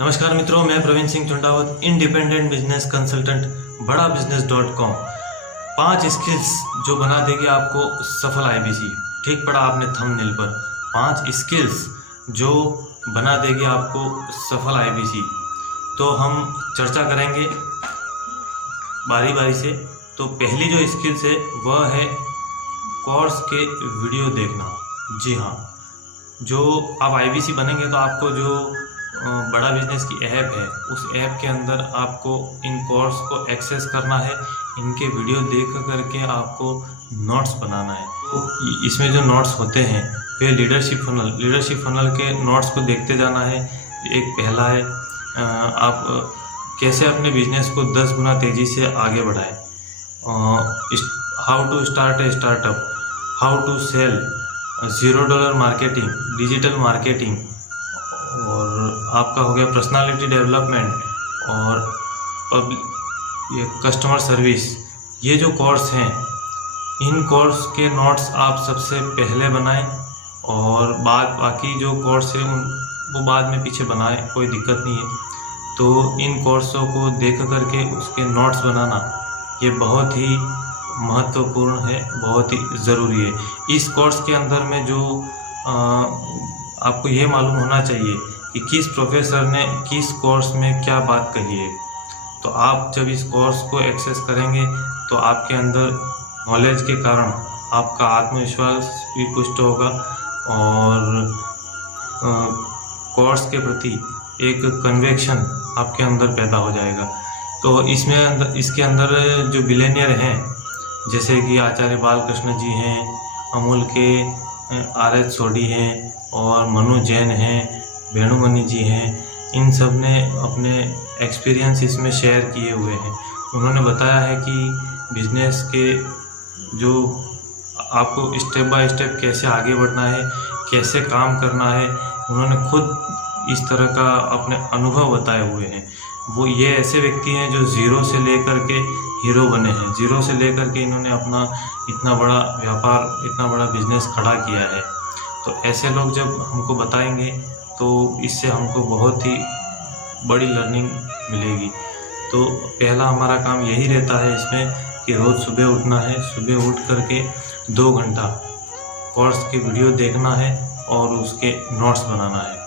नमस्कार मित्रों, मैं Praveen Singh Chundawat, independent business consultant, बड़ा बिजनेस.com। 5 स्किल्स जो बना देगी आपको सफल आईबीसी। ठीक पड़ा आपने थंबनेल पर, 5 स्किल्स जो बना देगी आपको सफल आईबीसी। तो हम चर्चा करेंगे बारी बारी से। तो पहली जो स्किल्स है वह है कोर्स के वीडियो देखना। जी हाँ, जो आप आईबीसी बनेंगे तो आपको जो बड़ा बिजनेस की ऐप है, उस ऐप के अंदर आपको इन कोर्स को एक्सेस करना है। इनके वीडियो देख करके आपको नोट्स बनाना है। तो इसमें जो नोट्स होते हैं वे लीडरशिप फनल के नोट्स को देखते जाना है। एक पहला है आप कैसे अपने बिजनेस को 10 गुना तेज़ी से आगे बढ़ाएं, how to start a startup, how to sell, $0 marketing, digital marketing, और आपका हो गया पर्सनालिटी डेवलपमेंट और ये कस्टमर सर्विस। ये जो कोर्स हैं, इन कोर्स के नोट्स आप सबसे पहले बनाएं और बाकी जो कोर्स है वो बाद में पीछे बनाएं, कोई दिक्कत नहीं है। तो इन कोर्सों को देख करके उसके नोट्स बनाना ये बहुत ही महत्वपूर्ण है, बहुत ही ज़रूरी है। इस कोर्स के अंदर में जो आपको ये मालूम होना चाहिए कि किस प्रोफेसर ने किस कोर्स में क्या बात कही है। तो आप जब इस कोर्स को एक्सेस करेंगे तो आपके अंदर नॉलेज के कारण आपका आत्मविश्वास भी पुष्ट होगा और कोर्स के प्रति एक कन्विक्शन आपके अंदर पैदा हो जाएगा। तो इसके अंदर जो बिलियनियर हैं, जैसे कि आचार्य बालकृष्ण जी हैं, अमूल के RH सोडी हैं और मनु जैन हैं, वेणुमणि जी हैं, इन सब ने अपने एक्सपीरियंस इसमें शेयर किए हुए हैं। उन्होंने बताया है कि बिजनेस के जो आपको स्टेप बाय स्टेप कैसे आगे बढ़ना है, कैसे काम करना है, उन्होंने खुद इस तरह का अपने अनुभव बताए हुए हैं। वो ये ऐसे व्यक्ति हैं जो ज़ीरो से लेकर के हीरो बने हैं। ज़ीरो से लेकर के इन्होंने अपना इतना बड़ा व्यापार, इतना बड़ा बिजनेस खड़ा किया है। तो ऐसे लोग जब हमको बताएंगे तो इससे हमको बहुत ही बड़ी लर्निंग मिलेगी। तो पहला हमारा काम यही रहता है इसमें कि रोज़ सुबह उठना है, सुबह उठ करके 2 घंटा कोर्स के वीडियो देखना है और उसके नोट्स बनाना है।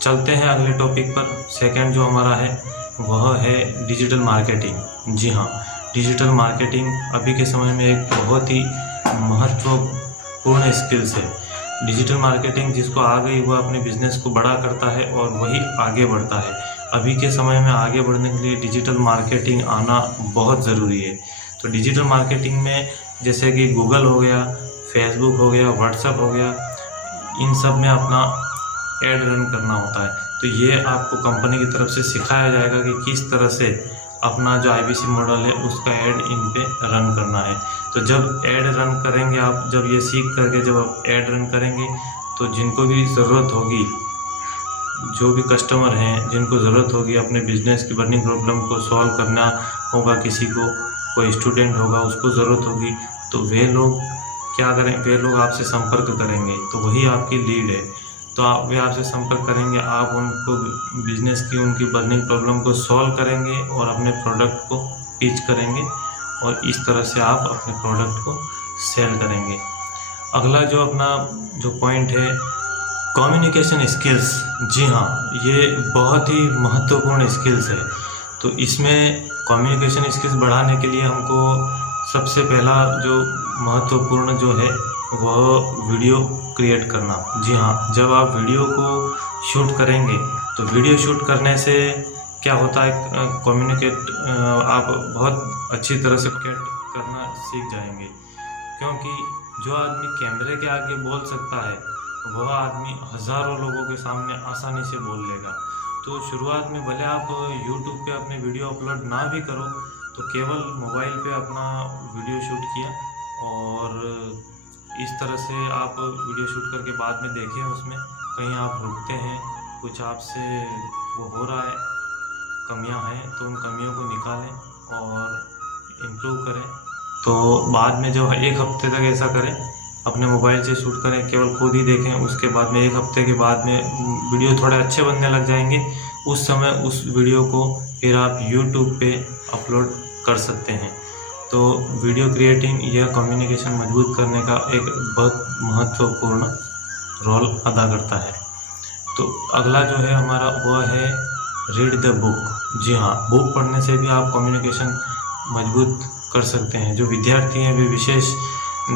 चलते हैं अगले टॉपिक पर। सेकंड जो हमारा है वह है डिजिटल मार्केटिंग। जी हाँ, डिजिटल मार्केटिंग अभी के समय में एक बहुत ही महत्वपूर्ण स्किल्स है। डिजिटल मार्केटिंग जिसको आ गई वह अपने बिजनेस को बड़ा करता है और वही आगे बढ़ता है। अभी के समय में आगे बढ़ने के लिए डिजिटल मार्केटिंग आना बहुत ज़रूरी है। तो डिजिटल मार्केटिंग में जैसे कि गूगल हो गया, फेसबुक हो गया, व्हाट्सएप हो गया, इन सब में अपना ऐड रन करना होता है। तो ये आपको कंपनी की तरफ से सिखाया जाएगा कि किस तरह से अपना जो आईबीसी मॉडल है उसका ऐड इन पे रन करना है। तो जब ऐड रन करेंगे आप, जब ये सीख करके जब आप ऐड रन करेंगे तो जिनको भी ज़रूरत होगी, जो भी कस्टमर हैं जिनको ज़रूरत होगी अपने बिजनेस की बर्निंग प्रॉब्लम को सॉल्व करना होगा, किसी को कोई स्टूडेंट होगा उसको ज़रूरत होगी, तो वे लोग क्या करें, वे लोग आपसे संपर्क करेंगे। तो वही आपकी लीड है। तो वे आपसे संपर्क करेंगे, आप उनको बिजनेस की उनकी बर्निंग प्रॉब्लम को सॉल्व करेंगे और अपने प्रोडक्ट को पिच करेंगे और इस तरह से आप अपने प्रोडक्ट को सेल करेंगे। अगला जो अपना जो पॉइंट है कम्युनिकेशन स्किल्स। जी हाँ, ये बहुत ही महत्वपूर्ण स्किल्स है। तो इसमें कम्युनिकेशन स्किल्स बढ़ाने के लिए हमको सबसे पहला जो महत्वपूर्ण जो है वह वीडियो क्रिएट करना। जी हाँ, जब आप वीडियो को शूट करेंगे तो वीडियो शूट करने से क्या होता है, आप बहुत अच्छी तरह से करना सीख जाएंगे। क्योंकि जो आदमी कैमरे के आगे बोल सकता है वह आदमी हज़ारों लोगों के सामने आसानी से बोल लेगा। तो शुरुआत में भले आप यूट्यूब पे अपने वीडियो अपलोड ना भी करो, तो केवल मोबाइल पे अपना वीडियो शूट किया और इस तरह से आप वीडियो शूट करके बाद में देखें, उसमें कहीं आप रुकते हैं, कुछ आपसे वो हो रहा है, कमियां हैं, तो उन कमियों को निकालें और इम्प्रूव करें। तो बाद में जो 1 हफ्ते तक ऐसा करें, अपने मोबाइल से शूट करें, केवल खुद ही देखें। उसके बाद में 1 हफ्ते के बाद में वीडियो थोड़े अच्छे बनने लग जाएंगे उस समय उस वीडियो को फिर आप यूट्यूब पे अपलोड कर सकते हैं। तो वीडियो क्रिएटिंग यह कम्युनिकेशन मजबूत करने का एक बहुत महत्वपूर्ण रोल अदा करता है। तो अगला जो है हमारा वह है रीड द बुक। जी हाँ, बुक पढ़ने से भी आप कम्युनिकेशन मजबूत कर सकते हैं। जो विद्यार्थी हैं वे विशेष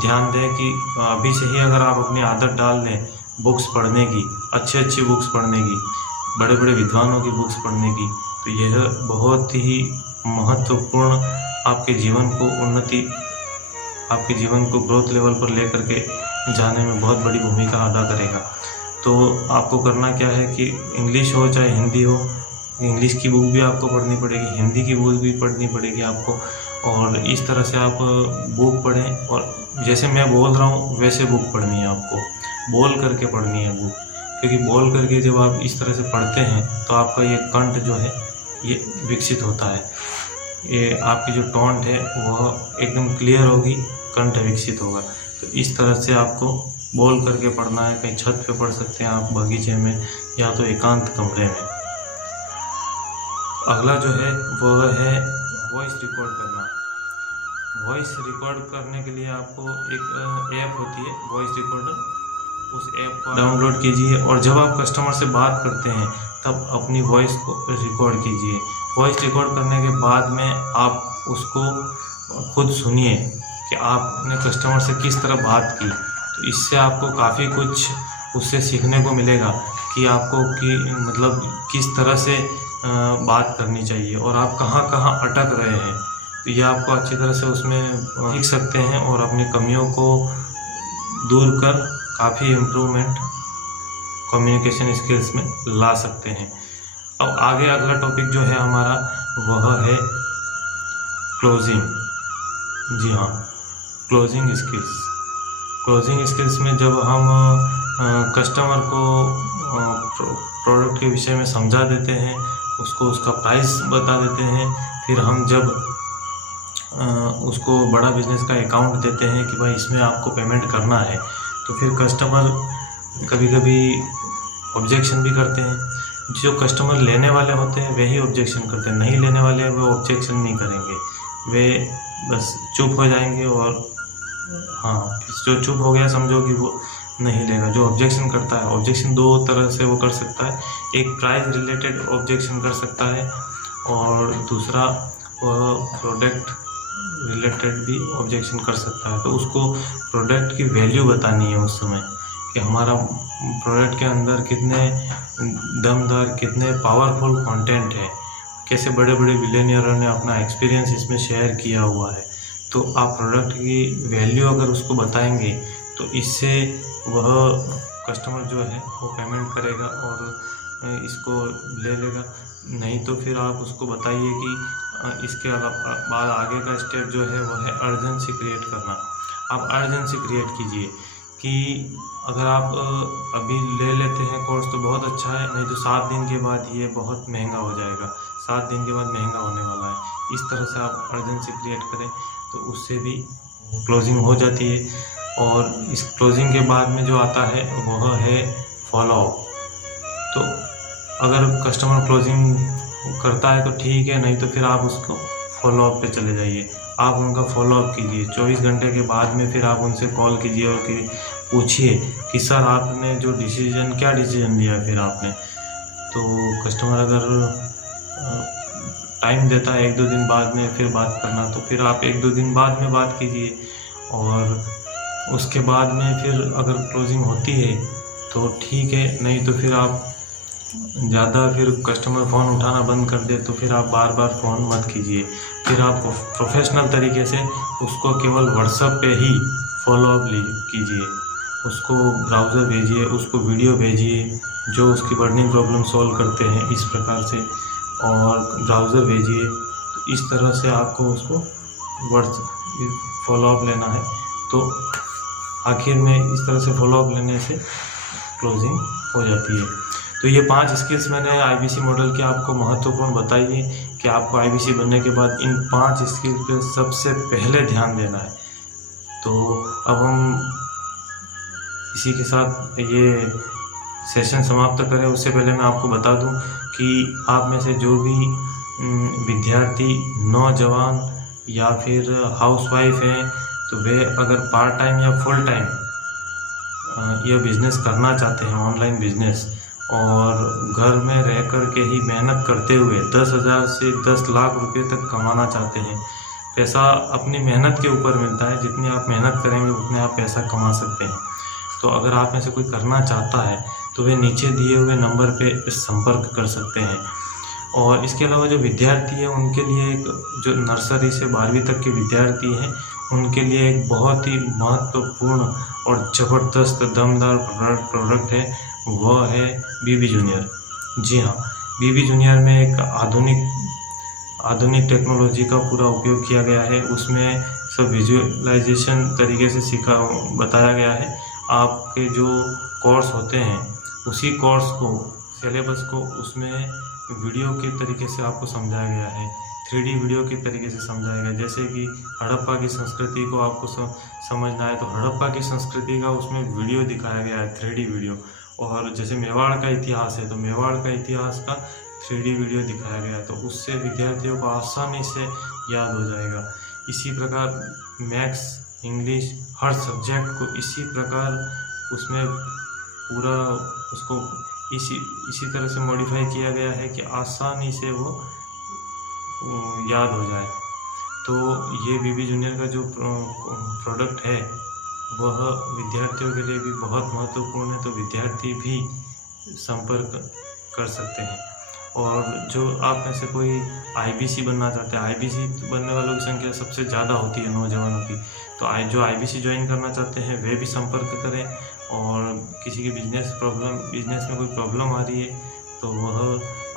ध्यान दें कि अभी से ही अगर आप अपनी आदत डाल दें बुक्स पढ़ने की, अच्छी बुक्स पढ़ने की, बड़े बड़े विद्वानों की बुक्स पढ़ने की, तो यह बहुत ही महत्वपूर्ण आपके जीवन को ग्रोथ लेवल पर लेकर के जाने में बहुत बड़ी भूमिका अदा करेगा। तो आपको करना क्या है कि इंग्लिश हो चाहे हिंदी हो, इंग्लिश की बुक भी आपको पढ़नी पड़ेगी, हिंदी की बुक भी पढ़नी पड़ेगी आपको, और इस तरह से आप बुक पढ़ें। और जैसे मैं बोल रहा हूँ वैसे बुक पढ़नी है आपको, बोल करके पढ़नी है बुक, क्योंकि बोल करके जब आप इस तरह से पढ़ते हैं तो आपका ये कंठ जो है ये विकसित होता है, ये आपकी जो टोंट है वह एकदम क्लियर होगी, कंठ विकसित होगा। तो इस तरह से आपको बोल करके पढ़ना है। कहीं छत पे पढ़ सकते हैं आप, बगीचे में, या तो एकांत कमरे में। अगला जो है वह है वॉइस रिकॉर्ड करना। वॉइस रिकॉर्ड करने के लिए आपको एक ऐप होती है वॉइस रिकॉर्डर, उस ऐप को डाउनलोड कीजिए और जब आप कस्टमर से बात करते हैं तब अपनी वॉइस को रिकॉर्ड कीजिए। वॉइस रिकॉर्ड करने के बाद में आप उसको खुद सुनिए कि आपने कस्टमर से किस तरह बात की। तो इससे आपको काफ़ी कुछ उससे सीखने को मिलेगा कि आपको मतलब किस तरह से बात करनी चाहिए और आप कहाँ कहाँ अटक रहे हैं। तो ये आपको अच्छी तरह से उसमें सीख सकते हैं और अपनी कमियों को दूर कर काफ़ी इम्प्रूवमेंट कम्युनिकेशन स्किल्स में ला सकते हैं। अब आगे अगला टॉपिक जो है हमारा वह है क्लोजिंग। जी हाँ, क्लोजिंग स्किल्स। क्लोजिंग स्किल्स में जब हम कस्टमर को प्रोडक्ट के विषय में समझा देते हैं, उसको उसका प्राइस बता देते हैं, फिर हम जब उसको बड़ा बिजनेस का अकाउंट देते हैं कि भाई इसमें आपको पेमेंट करना है, तो फिर कस्टमर कभी कभी ऑब्जेक्शन भी करते हैं। जो कस्टमर लेने वाले होते हैं वही ऑब्जेक्शन करते हैं, नहीं लेने वाले वो ऑब्जेक्शन नहीं करेंगे, वे बस चुप हो जाएंगे। और हाँ, जो चुप हो गया समझो कि वो नहीं लेगा। जो ऑब्जेक्शन करता है, ऑब्जेक्शन दो तरह से वो कर सकता है, एक प्राइस रिलेटेड ऑब्जेक्शन कर सकता है और दूसरा वह प्रोडक्ट रिलेटेड भी ऑब्जेक्शन कर सकता है। तो उसको प्रोडक्ट की वैल्यू बतानी है उस समय कि हमारा प्रोडक्ट के अंदर कितने दमदार, कितने पावरफुल कंटेंट है, कैसे बड़े बड़े बिलियनियरों ने अपना एक्सपीरियंस इसमें शेयर किया हुआ है। तो आप प्रोडक्ट की वैल्यू अगर उसको बताएंगे तो इससे वह कस्टमर जो है वो पेमेंट करेगा और इसको ले लेगा। नहीं तो फिर आप उसको बताइए कि इसके बाद आगे का स्टेप जो है वो है अर्जेंसी क्रिएट करना। आप अर्जेंसी क्रिएट कीजिए कि अगर आप अभी ले लेते हैं कोर्स तो बहुत अच्छा है, नहीं तो 7 दिन के बाद ये बहुत महंगा हो जाएगा, 7 दिन के बाद महंगा होने वाला है। इस तरह से आप अर्जेंसी क्रिएट करें तो उससे भी क्लोजिंग हो जाती है। और इस क्लोजिंग के बाद में जो आता है वह है फॉलोअप। तो अगर कस्टमर क्लोजिंग करता है तो ठीक है, नहीं तो फिर आप उसको फॉलोअप पे चले जाइए, आप उनका फॉलोअप कीजिए। 24 घंटे के बाद में फिर आप उनसे कॉल कीजिए और कि पूछिए कि सर आपने जो क्या डिसीजन लिया फिर आपने। तो कस्टमर अगर टाइम देता है 1-2 दिन बाद में फिर बात करना, तो फिर आप 1-2 दिन बाद में बात कीजिए। और उसके बाद में फिर अगर क्लोजिंग होती है तो ठीक है, नहीं तो फिर आप ज़्यादा फिर कस्टमर फ़ोन उठाना बंद कर दे तो फिर आप बार बार फ़ोन मत कीजिए। फिर आप प्रोफेशनल तरीके से उसको केवल व्हाट्सएप पे ही फॉलोअप कीजिए, उसको ब्राउज़र भेजिए, उसको वीडियो भेजिए जो उसकी बर्निंग प्रॉब्लम सॉल्व करते हैं इस प्रकार से, और ब्राउज़र भेजिए। तो इस तरह से आपको उसको फॉलोअप लेना है। तो आखिर में इस तरह से फॉलोअप लेने से क्लोजिंग हो जाती है। तो ये 5 स्किल्स मैंने आईबीसी मॉडल की आपको महत्वपूर्ण बताई है कि आपको आईबीसी बनने के बाद इन 5 स्किल्स पे सबसे पहले ध्यान देना है। तो अब हम इसी के साथ ये सेशन समाप्त करें उससे पहले मैं आपको बता दूं कि आप में से जो भी विद्यार्थी, नौजवान या फिर हाउसवाइफ हैं, तो वे अगर पार्ट टाइम या फुल टाइम यह बिज़नेस करना चाहते हैं, ऑनलाइन बिज़नेस, और घर में रह कर के ही मेहनत करते हुए 10,000 से 10 लाख रुपए तक कमाना चाहते हैं। पैसा अपनी मेहनत के ऊपर मिलता है, जितनी आप मेहनत करेंगे उतने आप पैसा कमा सकते हैं। तो अगर आप में से कोई करना चाहता है तो वे नीचे दिए हुए नंबर पे संपर्क कर सकते हैं। और इसके अलावा जो विद्यार्थी हैं उनके लिए एक, जो नर्सरी से 12वीं तक के विद्यार्थी हैं उनके लिए एक बहुत ही महत्वपूर्ण और ज़बरदस्त दमदार प्रोडक्ट है, वह है बीबी जूनियर। जी हाँ, बीबी जूनियर में एक आधुनिक टेक्नोलॉजी का पूरा उपयोग किया गया है। उसमें सब विजुअलाइजेशन तरीके से बताया गया है। आपके जो कोर्स होते हैं उसी कोर्स को, सिलेबस को उसमें वीडियो के तरीके से आपको समझाया गया है, 3D वीडियो के तरीके से समझाया गया। जैसे कि हड़प्पा की संस्कृति को आपको समझना है तो हड़प्पा की संस्कृति का उसमें वीडियो दिखाया गया है, 3D वीडियो। और जैसे मेवाड़ का इतिहास है तो मेवाड़ का इतिहास का 3D वीडियो दिखाया गया है, तो उससे विद्यार्थियों को आसानी से याद हो जाएगा। इसी प्रकार मैथ्स, इंग्लिश, हर सब्जेक्ट को इसी प्रकार उसमें पूरा उसको इसी तरह से मॉडिफाई किया गया है कि आसानी से वो याद हो जाए। तो ये बीबी जूनियर का जो प्रोडक्ट है वह विद्यार्थियों के लिए भी बहुत महत्वपूर्ण है, तो विद्यार्थी भी संपर्क कर सकते हैं। और जो आप में से कोई IBC बनना चाहते हैं, IBC बनने वालों की संख्या सबसे ज़्यादा होती है नौजवानों की, तो जो IBC ज्वाइन करना चाहते हैं वे भी संपर्क करें। और किसी की बिजनेस में कोई प्रॉब्लम आ रही है तो वह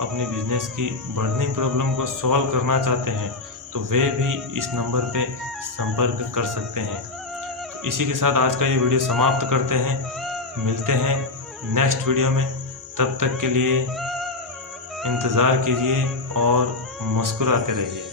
अपने बिजनेस की बर्निंग प्रॉब्लम को सॉल्व करना चाहते हैं तो वे भी इस नंबर पे संपर्क कर सकते हैं। तो इसी के साथ आज का ये वीडियो समाप्त करते हैं। मिलते हैं नेक्स्ट वीडियो में, तब तक के लिए इंतज़ार कीजिए और मुस्कुराते रहिए।